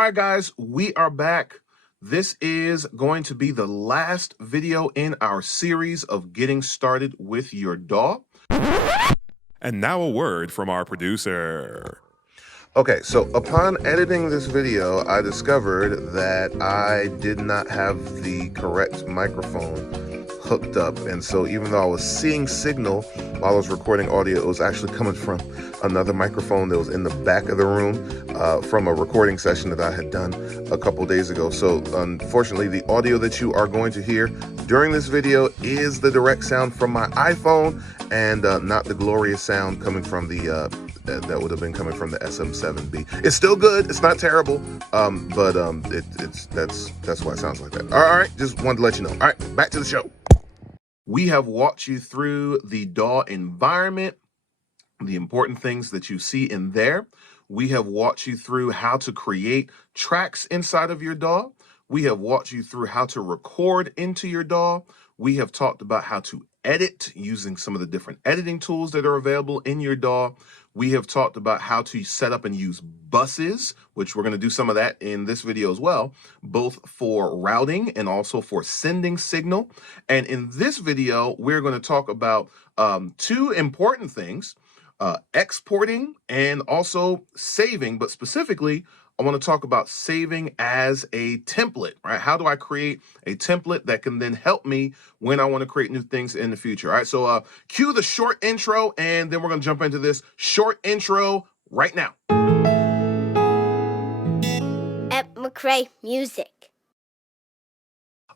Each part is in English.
All right, guys, we are back. This is going to be the last video in our series of getting started with your DAW. And now a word from our producer. Okay, so upon editing this video, I discovered that I did not have the correct microphone hooked up. And so even though I was seeing signal while I was recording audio, it was actually coming from another microphone that was in the back of the room from a recording session that I had done a couple days ago. So unfortunately, the audio that you are going to hear during this video is the direct sound from my iPhone and not the glorious sound coming from the that would have been coming from the SM7B. It's still good. It's not terrible, but that's why it sounds like that. All right, just wanted to let you know. All right, back to the show. We have walked you through the DAW environment, the important things that you see in there. We have walked you through how to create tracks inside of your DAW. We have walked you through how to record into your DAW. We have talked about how to edit using some of the different editing tools that are available in your DAW. We have talked about how to set up and use buses, which we're going to do some of that in this video as well, both for routing and also for sending signal. And in this video, we're going to talk about two important things, exporting and also saving, but specifically, I want to talk about saving as a template, right? How do I create a template that can then help me when I want to create new things in the future? All right, so cue the short intro, and then we're going to jump into this short intro right now. At McCray Music.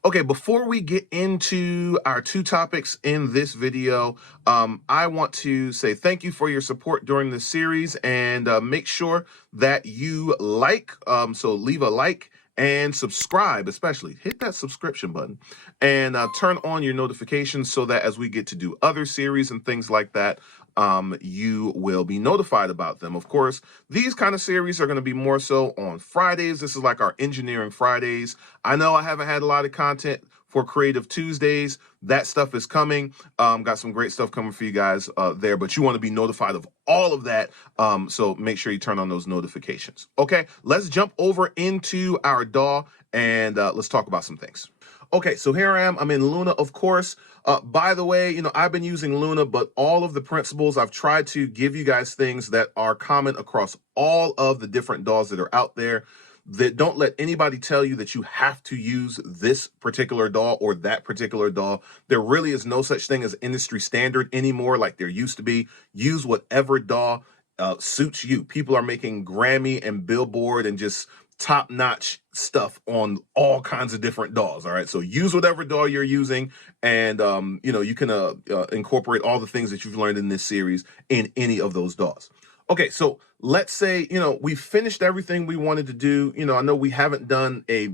Okay, before we get into our two topics in this video, I want to say thank you for your support during this series, and make sure that you like, so leave a like and subscribe, especially hit that subscription button and turn on your notifications so that as we get to do other series and things like that, you will be notified about them. Of course, these kind of series are going to be more so on Fridays. This is like our Engineering Fridays. I know I haven't had a lot of content for Creative Tuesdays. That stuff is coming. Got some great stuff coming for you guys there, but you want to be notified of all of that. So make sure you turn on those notifications. Okay, let's jump over into our DAW and let's talk about some things. Okay, so here I am. I'm in Luna, of course. By the way, I've been using Luna, but all of the principles, I've tried to give you guys things that are common across all of the different DAWs that are out there. That don't let anybody tell you that you have to use this particular DAW or that particular DAW. There really is no such thing as industry standard anymore like there used to be. Use whatever DAW suits you. People are making Grammy and Billboard and just top-notch stuff on all kinds of different DAWs. All right, so use whatever DAW you're using, and you can incorporate all the things that you've learned in this series in any of those DAWs. Okay, so let's say we finished everything we wanted to do. I know we haven't done a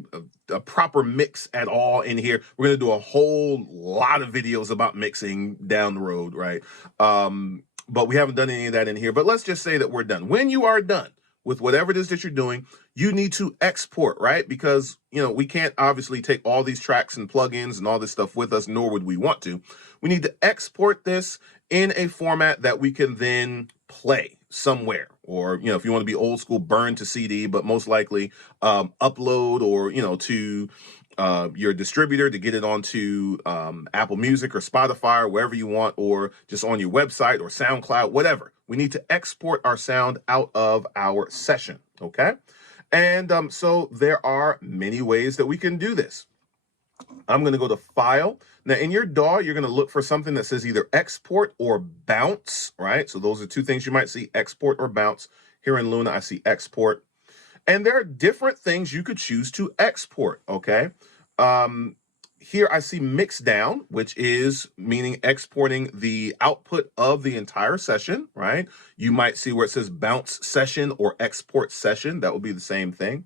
proper mix at all in here. We're gonna do a whole lot of videos about mixing down the road, right? But we haven't done any of that in here. But let's just say that we're done. When you are done with whatever it is that you're doing, you need to export, right? Because, we can't obviously take all these tracks and plugins and all this stuff with us, nor would we want to. We need to export this in a format that we can then play somewhere. Or, if you want to be old school, burn to CD, but most likely upload or, to your distributor to get it onto Apple Music or Spotify or wherever you want, or just on your website or SoundCloud, whatever. We need to export our sound out of our session, okay? And so there are many ways that we can do this. I'm going to go to File. Now, in your DAW, you're going to look for something that says either Export or Bounce, right? So those are two things you might see, Export or Bounce. Here in Luna, I see Export. And there are different things you could choose to export, okay? Here I see Mix Down, which is meaning exporting the output of the entire session, right? You might see where it says Bounce Session or Export Session. That would be the same thing.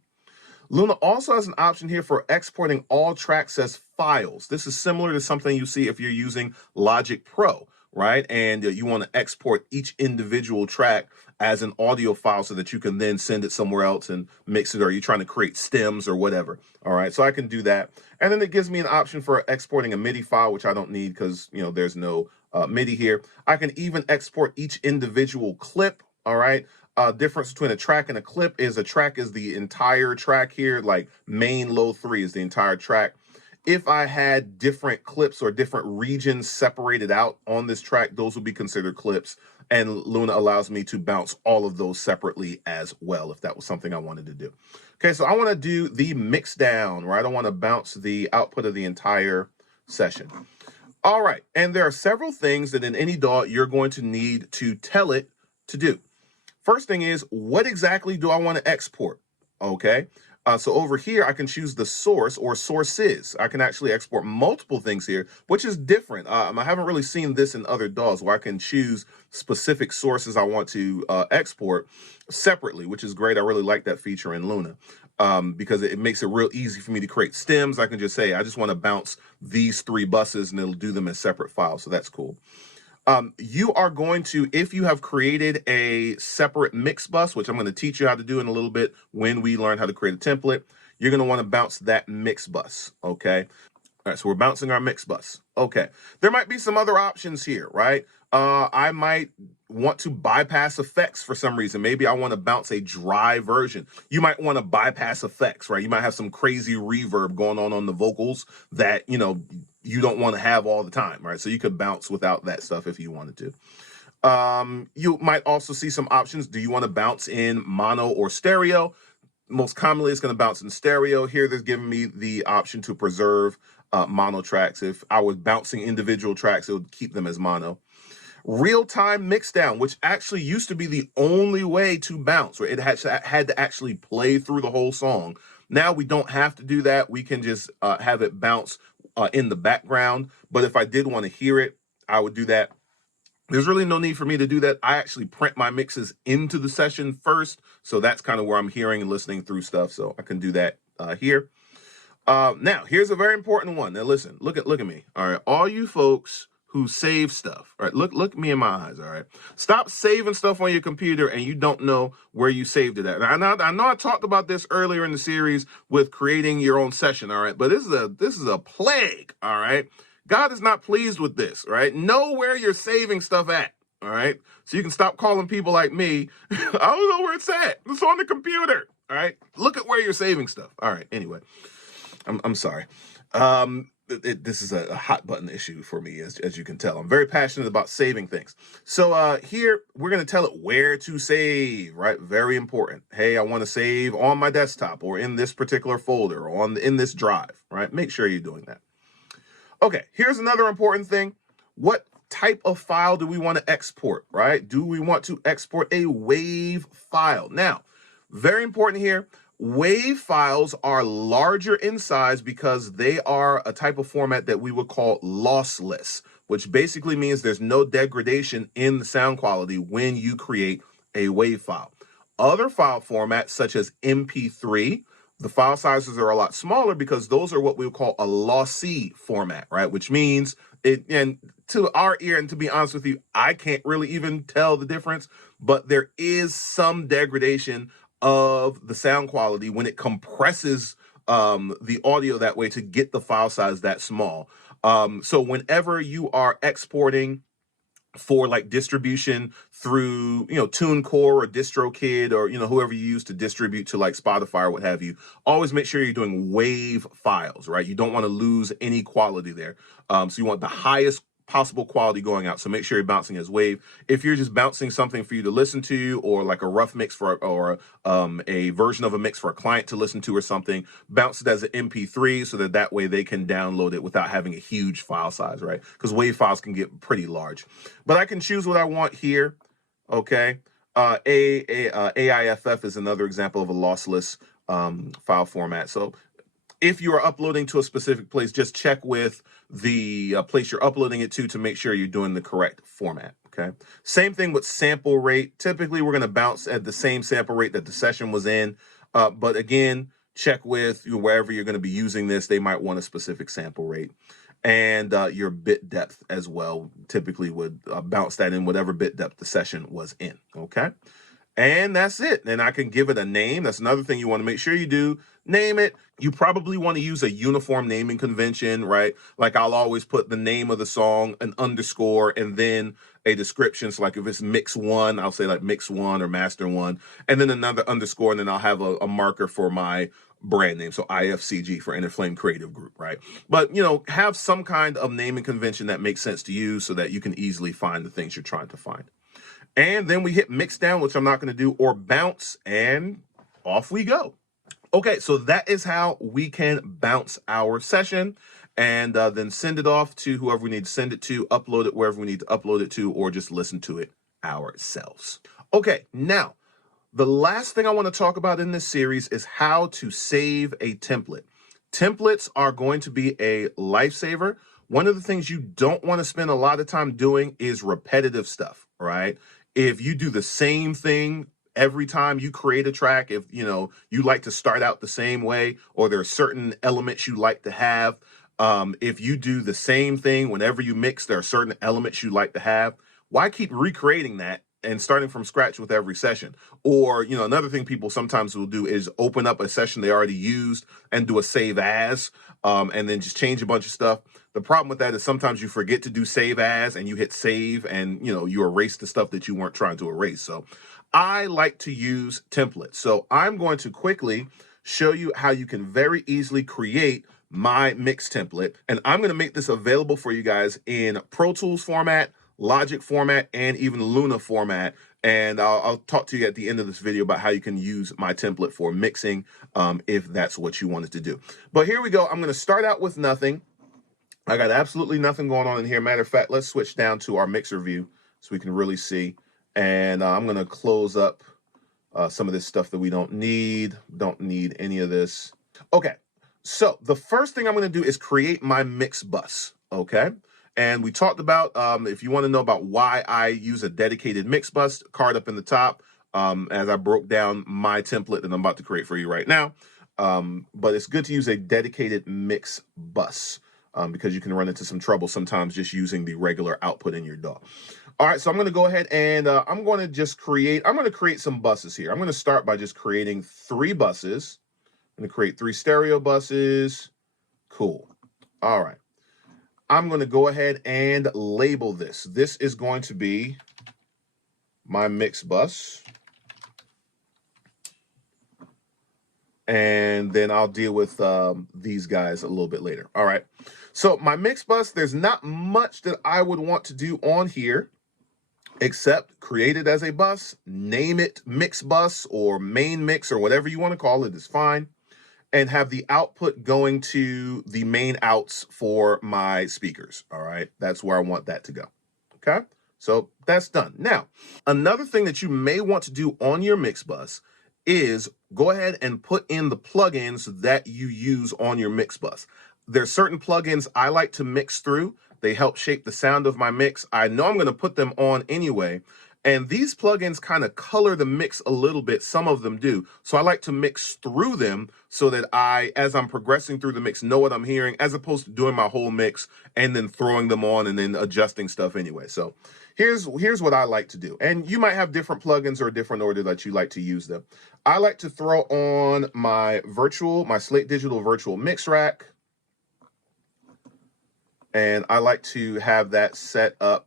Luna also has an option here for exporting all tracks as files. This is similar to something you see if you're using Logic Pro, right? And you want to export each individual track as an audio file so that you can then send it somewhere else and mix it, or you're trying to create stems or whatever. All right, so I can do that. And then it gives me an option for exporting a MIDI file, which I don't need because, there's no MIDI here. I can even export each individual clip. All right. Difference between a track and a clip is a track is the entire track here, like main low 3 is the entire track. If I had different clips or different regions separated out on this track, those would be considered clips. And Luna allows me to bounce all of those separately as well, if that was something I wanted to do. Okay, so I want to do the mix down, right? I want to bounce the output of the entire session. All right, and there are several things that in any DAW you're going to need to tell it to do. First thing is, what exactly do I want to export? Okay, so over here, I can choose the source or sources. I can actually export multiple things here, which is different. I haven't really seen this in other DAWs where I can choose specific sources I want to export separately, which is great. I really like that feature in Luna because it makes it real easy for me to create stems. I can just say, I just want to bounce these 3 buses and it'll do them as separate files. So that's cool. You are going to, if you have created a separate mix bus, which I'm going to teach you how to do in a little bit when we learn how to create a template, you're going to want to bounce that mix bus, okay? All right, so we're bouncing our mix bus. Okay, there might be some other options here, right? I might want to bypass effects for some reason. Maybe I want to bounce a dry version. You might want to bypass effects, right? You might have some crazy reverb going on the vocals that, you know, you don't want to have all the time, right? So you could bounce without that stuff if you wanted to. You might also see some options. Do you want to bounce in mono or stereo? Most commonly, it's going to bounce in stereo. Here, they're giving me the option to preserve mono tracks. If I was bouncing individual tracks, it would keep them as mono. Real-time mixdown, which actually used to be the only way to bounce, where it had to actually play through the whole song. Now we don't have to do that. We can just have it bounce in the background. But if I did want to hear it, I would do that. There's really no need for me to do that. I actually print my mixes into the session first. So that's kind of where I'm hearing and listening through stuff. So I can do that here. Now, here's a very important one. Now, listen, look at me. All right, all you folks who save stuff, all right, look me in my eyes, all right? Stop saving stuff on your computer and you don't know where you saved it at. I know I talked about this earlier in the series with creating your own session, all right? But this is a plague, all right? God is not pleased with this, right? Know where you're saving stuff at, all right? So you can stop calling people like me. I don't know where it's at. It's on the computer, all right? Look at where you're saving stuff. All right, anyway. I'm sorry. This is a hot button issue for me, as you can tell. I'm very passionate about saving things. So here, we're going to tell it where to save, right? Very important. Hey, I want to save on my desktop or in this particular folder or in this drive, right? Make sure you're doing that. Okay, here's another important thing. What type of file do we want to export, right? Do we want to export a WAV file? Now, very important here. WAV files are larger in size because they are a type of format that we would call lossless, which basically means there's no degradation in the sound quality when you create a WAV file. Other file formats, such as MP3, the file sizes are a lot smaller because those are what we would call a lossy format, right? Which means it, and to our ear, and to be honest with you, I can't really even tell the difference, but there is some degradation of the sound quality when it compresses the audio that way to get the file size that small. So whenever you are exporting for like distribution through, TuneCore or DistroKid or, whoever you use to distribute to like Spotify or what have you, always make sure you're doing WAV files, right? You don't want to lose any quality there. So you want the highest possible quality going out. So make sure you're bouncing as WAV. If you're just bouncing something for you to listen to, or like a rough mix or a version of a mix for a client to listen to or something, bounce it as an MP3 so that way they can download it without having a huge file size, right? Because WAV files can get pretty large. But I can choose what I want here, okay? AIFF is another example of a lossless file format. So if you are uploading to a specific place, just check with the place you're uploading it to make sure you're doing the correct format, okay? Same thing with sample rate. Typically, we're going to bounce at the same sample rate that the session was in. But again, check with wherever you're going to be using this. They might want a specific sample rate. And your bit depth as well typically would bounce that in whatever bit depth the session was in, okay? And that's it. And I can give it a name. That's another thing you want to make sure you do. Name it. You probably want to use a uniform naming convention, right? Like I'll always put the name of the song, an underscore, and then a description. So like if it's mix one, I'll say like mix one or master one, and then another underscore, and then I'll have a marker for my brand name. So IFCG for Inner Flame Creative Group, right? But, have some kind of naming convention that makes sense to you so that you can easily find the things you're trying to find. And then we hit mix down, which I'm not going to do, or bounce, and off we go. Okay, so that is how we can bounce our session and then send it off to whoever we need to send it to, upload it wherever we need to upload it to, or just listen to it ourselves. Okay, now, the last thing I want to talk about in this series is how to save a template. Templates are going to be a lifesaver. One of the things you don't want to spend a lot of time doing is repetitive stuff, right? If you do the same thing every time you create a track, if you like to start out the same way, or there are certain elements you like to have, if you do the same thing whenever you mix, there are certain elements you like to have, why keep recreating that and starting from scratch with every session? Or, another thing people sometimes will do is open up a session they already used and do a save as, and then just change a bunch of stuff. The problem with that is sometimes you forget to do save as and you hit save and, you erase the stuff that you weren't trying to erase. So I like to use templates. So I'm going to quickly show you how you can very easily create my mix template. And I'm going to make this available for you guys in Pro Tools format, Logic format, and even Luna format. And I'll talk to you at the end of this video about how you can use my template for mixing if that's what you wanted to do. But here we go. I'm going to start out with nothing. I got absolutely nothing going on in here. Matter of fact, let's switch down to our mixer view so we can really see. And I'm going to close up some of this stuff that we don't need. Don't need any of this. Okay, so the first thing I'm going to do is create my mix bus, okay? And we talked about, if you want to know about why I use a dedicated mix bus, card up in the top, as I broke down my template that I'm about to create for you right now. But it's good to use a dedicated mix bus because you can run into some trouble sometimes just using the regular output in your DAW. All right, so I'm going to go ahead and I'm going to create some buses here. I'm going to start by just creating 3 buses. I'm going to create 3 stereo buses. Cool. All right. I'm going to go ahead and label this. This is going to be my mix bus. And then I'll deal with these guys a little bit later. All right. So my mix bus, there's not much that I would want to do on here except create it as a bus, name it mix bus or main mix or whatever you want to call it is fine, and have the output going to the main outs for my speakers. All right, that's where I want that to go. Okay, so that's done. Now, another thing that you may want to do on your mix bus is go ahead and put in the plugins that you use on your mix bus. There's certain plugins I like to mix through. They help shape the sound of my mix. I know I'm going to put them on anyway. And these plugins kind of color the mix a little bit. Some of them do. So I like to mix through them so that as I'm progressing through the mix, know what I'm hearing, as opposed to doing my whole mix and then throwing them on and then adjusting stuff anyway. So here's what I like to do. And you might have different plugins or a different order that you like to use them. I like to throw on my Slate Digital virtual mix rack. And I like to have that set up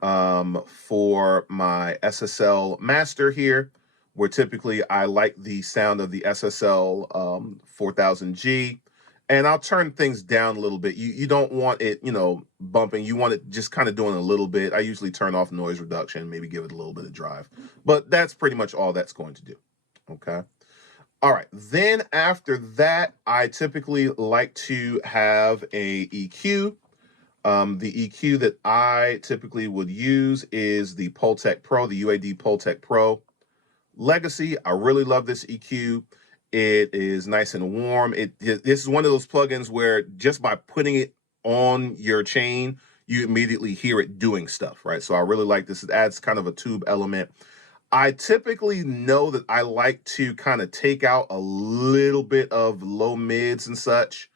for my SSL master here, where typically I like the sound of the SSL 4000G. And I'll turn things down a little bit. You don't want it, bumping. You want it just kind of doing a little bit. I usually turn off noise reduction, maybe give it a little bit of drive. But that's pretty much all that's going to do. Okay. All right, then after that, I typically like to have a EQ. The EQ that I typically would use is the Pultec Pro, the UAD Pultec Pro Legacy. I really love this EQ. It is nice and warm. This is one of those plugins where just by putting it on your chain, you immediately hear it doing stuff, right? So I really like this. It adds kind of a tube element. I typically know that I like to kind of take out a little bit of low mids and such.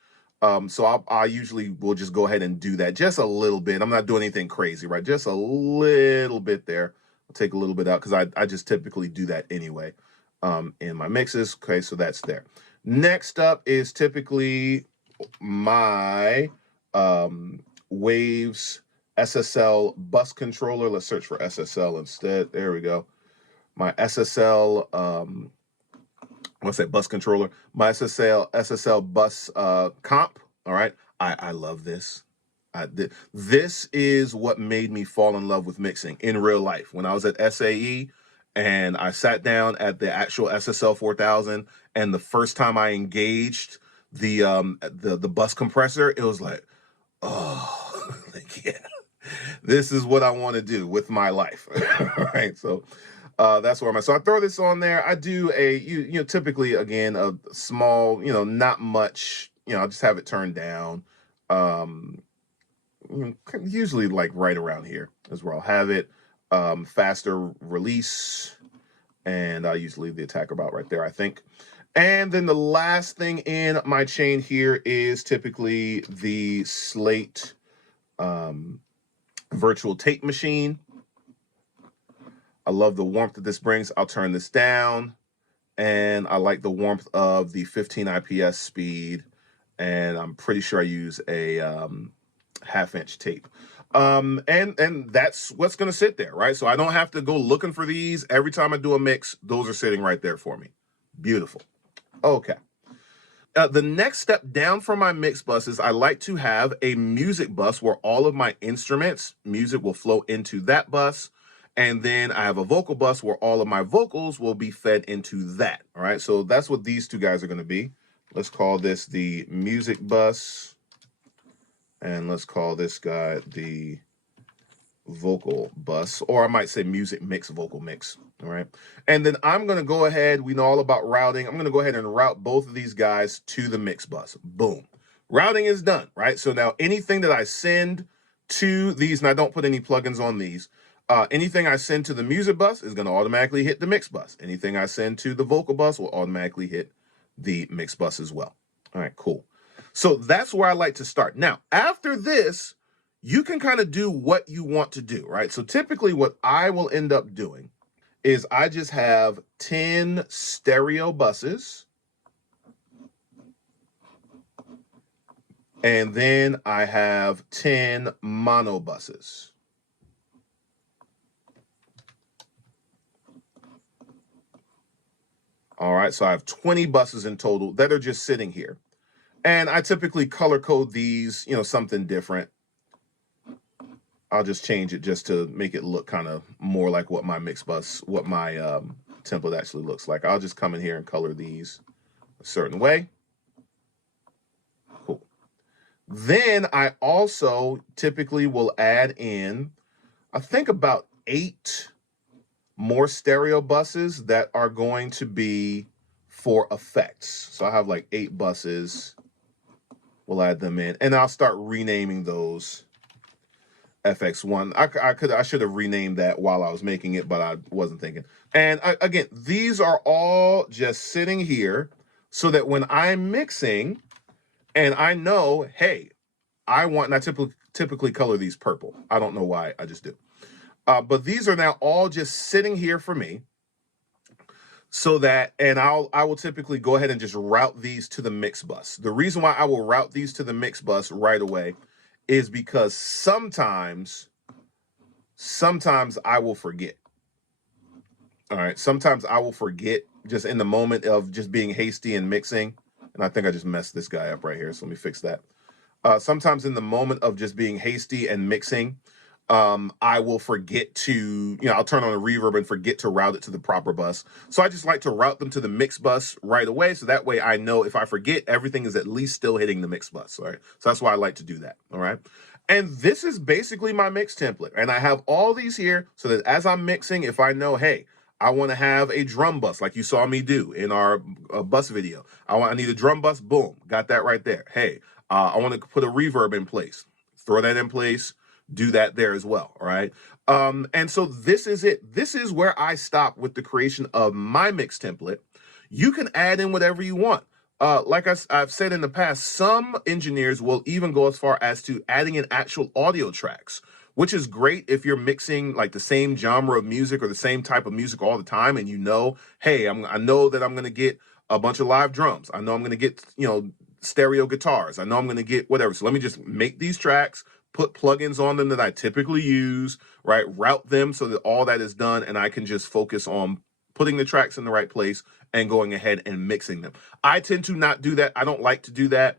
So I usually will just go ahead and do that just a little bit. I'm not doing anything crazy, right? Just a little bit there. I'll take a little bit out because I just typically do that anyway in my mixes. Okay, so that's there. Next up is typically my Waves SSL bus controller. Let's search for SSL instead. There we go. My SSL, what's that, bus controller? My SSL bus comp. All right. I love this. This is what made me fall in love with mixing in real life. When I was at SAE and I sat down at the actual SSL 4000, and the first time I engaged the bus compressor, it was like, oh, like, yeah, this is what I want to do with my life. Right. So that's where I'm at. So I throw this on there. I do a, typically, again, a small, not much, I'll just have it turned down. Usually like right around here is where I'll have it. Faster release. And I usually leave the attacker about right there, I think. And then the last thing in my chain here is typically the Slate virtual tape machine. I love the warmth that this brings. I'll turn this down. And I like the warmth of the 15 IPS speed. And I'm pretty sure I use a 1/2-inch tape. And that's what's going to sit there, right? So I don't have to go looking for these. Every time I do a mix, those are sitting right there for me. Beautiful. Okay. The next step down from my mix bus is I like to have a music bus where all of my instruments, music will flow into that bus. And then I have a vocal bus where all of my vocals will be fed into that. All right. So that's what these two guys are going to be. Let's call this the music bus. And let's call this guy the vocal bus, or I might say music mix, vocal mix. All right. And then I'm going to go ahead. We know all about routing. I'm going to go ahead and route both of these guys to the mix bus. Boom. Routing is done, right? So now anything that I send to these, and I don't put any plugins on these, anything I send to the music bus is going to automatically hit the mix bus. Anything I send to the vocal bus will automatically hit the mix bus as well. All right, cool. So that's where I like to start. Now, after this, you can kind of do what you want to do, right? So typically what I will end up doing is I just have 10 stereo buses. And then I have 10 mono buses. All right, so I have 20 buses in total that are just sitting here. And I typically color code these, something different. I'll just change it just to make it look kind of more like what my mix bus, what my template actually looks like. I'll just come in here and color these a certain way. Cool. Then I also typically will add in, I think about 8 more stereo buses that are going to be for effects. So I have like 8 buses. We'll add them in, and I'll start renaming those FX1. I should have renamed that while I was making it, but I wasn't thinking. And again, these are all just sitting here so that when I'm mixing and I know, hey, I want, and I typically color these purple. I don't know why, I just do. But these are now all just sitting here for me. So that, and I will typically go ahead and just route these to the mix bus. The reason why I will route these to the mix bus right away is because sometimes I will forget. All right, sometimes I will forget just in the moment of just being hasty and mixing. And I think I just messed this guy up right here, so let me fix that. Sometimes in the moment of just being hasty and mixing, I will forget to, I'll turn on a reverb and forget to route it to the proper bus. So I just like to route them to the mix bus right away. So that way I know if I forget, everything is at least still hitting the mix bus. All right. So that's why I like to do that. All right. And this is basically my mix template. And I have all these here so that as I'm mixing, if I know, hey, I want to have a drum bus like you saw me do in our bus video. I need a drum bus. Boom. Got that right there. Hey, I want to put a reverb in place. Throw that in place. Do that there as well, all right? And so this is it. This is where I stop with the creation of my mix template. You can add in whatever you want. Like I've said in the past, some engineers will even go as far as to adding in actual audio tracks which is great if you're mixing like the same genre of music or the same type of music all the time, and you know, hey, I know that I'm going to get a bunch of live drums. I know I'm going to get, stereo guitars. I know I'm going to get whatever. So let me just make these tracks, put plugins on them that I typically use, right? Route them so that all that is done, and I can just focus on putting the tracks in the right place and going ahead and mixing them. I tend to not do that. I don't like to do that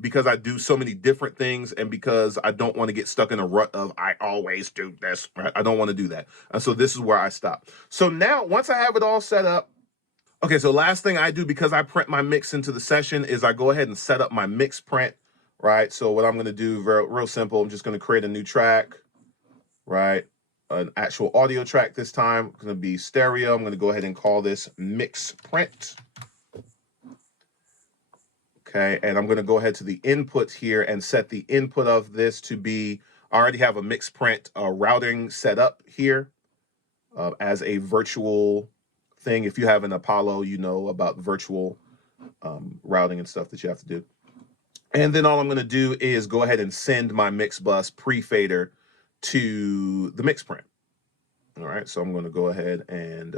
because I do so many different things, and because I don't want to get stuck in a rut of I always do this, right? I don't want to do that. And so this is where I stop. So now once I have it all set up, okay, so last thing I do, because I print my mix into the session, is I go ahead and set up my mix print, right? So what I'm going to do, real simple, I'm just going to create a new track, right? An actual audio track this time. It's going to be stereo. I'm going to go ahead and call this mix print. Okay, and I'm going to go ahead to the input here and set the input of this to be, I already have a mix print routing set up here as a virtual thing. If you have an Apollo, you know about virtual routing and stuff that you have to do. And then all I'm going to do is go ahead and send my mix bus pre-fader to the mix print. All right, so I'm going to go ahead and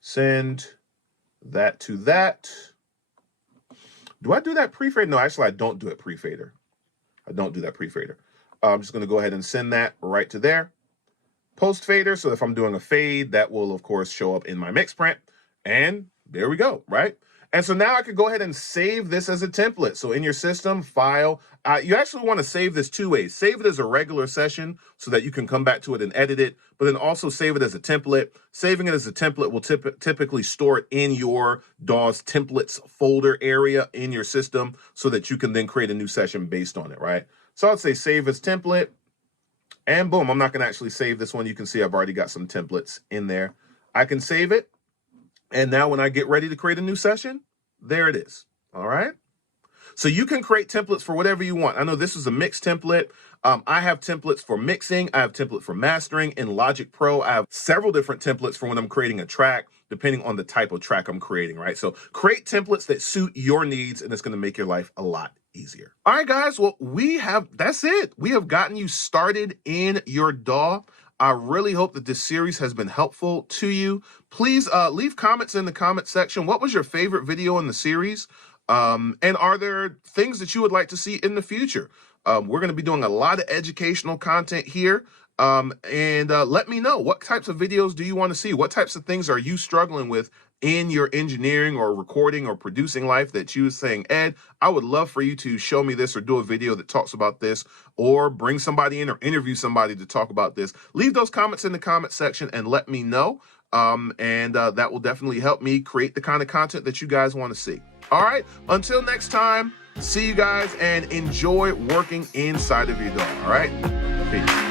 send that to that. Do I do that pre-fader? No, actually, I don't do it pre-fader. I don't do that pre-fader. I'm just going to go ahead and send that right to there. Post fader, so if I'm doing a fade, that will, of course, show up in my mix print. And there we go, right? And so now I could go ahead and save this as a template. So in your system, file, you actually want to save this two ways. Save it as a regular session so that you can come back to it and edit it, but then also save it as a template. Saving it as a template will typically store it in your DAW's templates folder area in your system so that you can then create a new session based on it, right? So I'd say save as template, and boom, I'm not going to actually save this one. You can see I've already got some templates in there. I can save it. And now when I get ready to create a new session, there it is. All right. So you can create templates for whatever you want. I know this is a mix template. I have templates for mixing. I have template for mastering. In Logic Pro, I have several different templates for when I'm creating a track, depending on the type of track I'm creating, right? So create templates that suit your needs, and it's going to make your life a lot easier. All right, guys. Well, that's it. We have gotten you started in your DAW. I really hope that this series has been helpful to you. Please leave comments in the comment section. What was your favorite video in the series? And are there things that you would like to see in the future? We're going to be doing a lot of educational content here. And let me know, what types of videos do you want to see? What types of things are you struggling with in your engineering or recording or producing life that you are saying, Ed, I would love for you to show me this or do a video that talks about this, or bring somebody in or interview somebody to talk about this. Leave those comments in the comment section and let me know. And that will definitely help me create the kind of content that you guys want to see. All right, until next time, see you guys and enjoy working inside of your DAW. All right, peace.